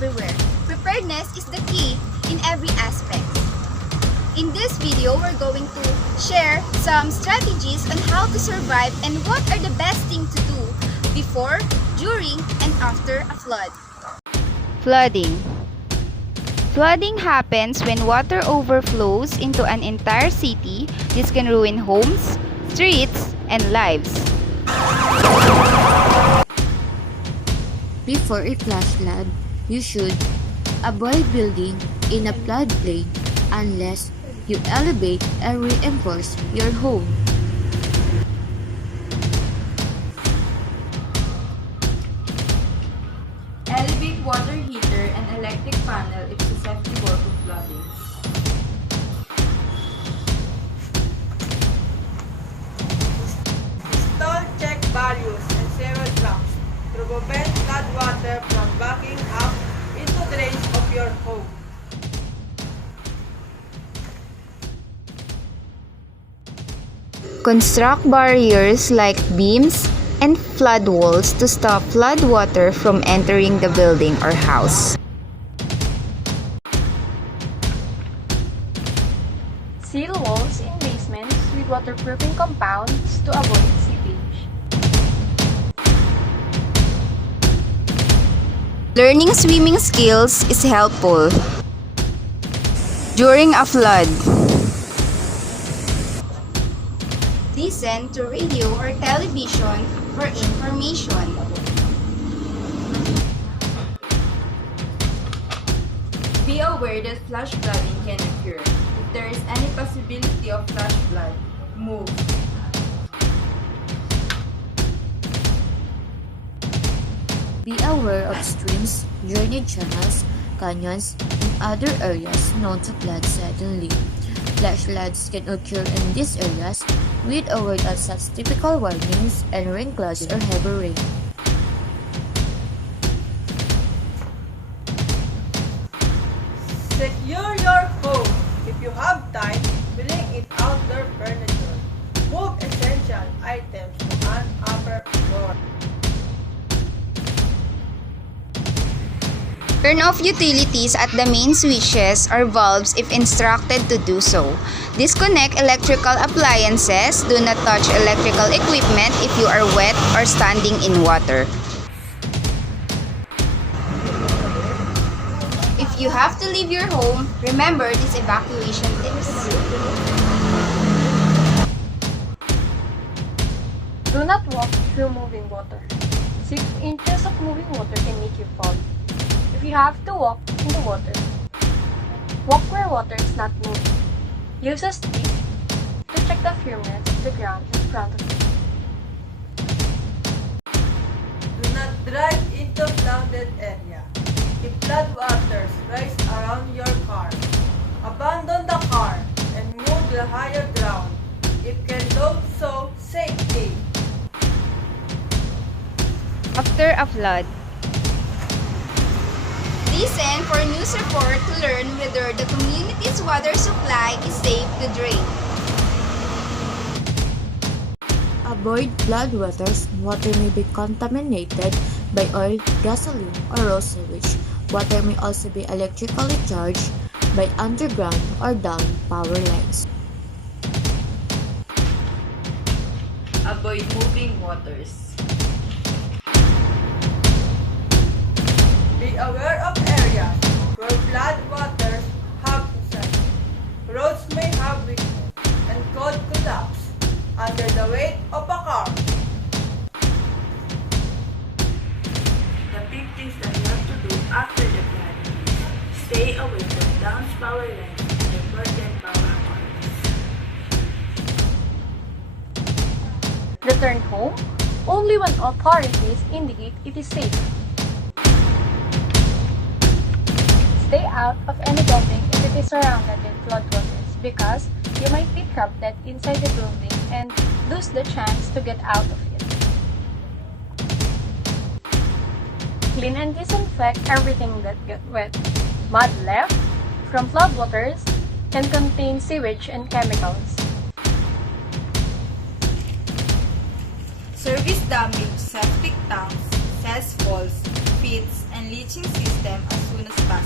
everywhere. Preparedness is the key in every aspect. In this video, we're going to share some strategies on how to survive and what are the best things to do before, during, and after a flood. Flooding. Flooding happens when water overflows into an entire city. This can ruin homes, streets, and lives. Before a flash flood, you should avoid building in a floodplain unless you elevate and reinforce your home. Elevate water heater and electric panel if susceptible to flooding. Install check barriers and sewer traps to prevent floodwater from backing up into drains of your home. Construct barriers like beams and flood walls to stop flood water from entering the building or house. Seal walls in basements with waterproofing compounds to avoid seepage. Learning swimming skills is helpful during a flood. Listen to radio or television for information. Be aware that flash flooding can occur. If there is any possibility of flash flood, move. Be aware of streams, drainage channels, canyons, and other areas known to flood suddenly. Flash floods can occur in these areas with or without such typical warnings and rain clouds or heavy rain. Secure your home. If you have time, bring it outdoor furniture. Move essential items to an upper floor. Turn off utilities at the main switches or valves if instructed to do so. Disconnect electrical appliances. Do not touch electrical equipment if you are wet or standing in water. If you have to leave your home, remember these evacuation tips. Do not walk through moving water. 6 inches of moving water can make you fall. If you have to walk in the water, walk where water is not moving. Use a stick to check the firmness of the ground in front of you. Do not drive into flooded area. If floodwaters rise around your car, abandon the car and move to higher ground. If can do so safely. After a flood. Listen for news report to learn whether the community's water supply is safe to drink. Avoid floodwaters. Water may be contaminated by oil, gasoline, or raw sewage. Water may also be electrically charged by underground or down power lines. Avoid moving waters. Be aware of areas where floodwaters have set. Roads may have weakness and could collapse under the weight of a car. The big things that you have to do after the flood is stay away from down power lines and important power cords. Return home only when authorities indicate it is safe. Stay out of any building if it is surrounded with floodwaters because you might be trapped inside the building and lose the chance to get out of it. Clean and disinfect everything that got wet. Mud left from floodwaters can contain sewage and chemicals. Service damage septic tanks, cesspools, pits, and leaching system as well do not spot.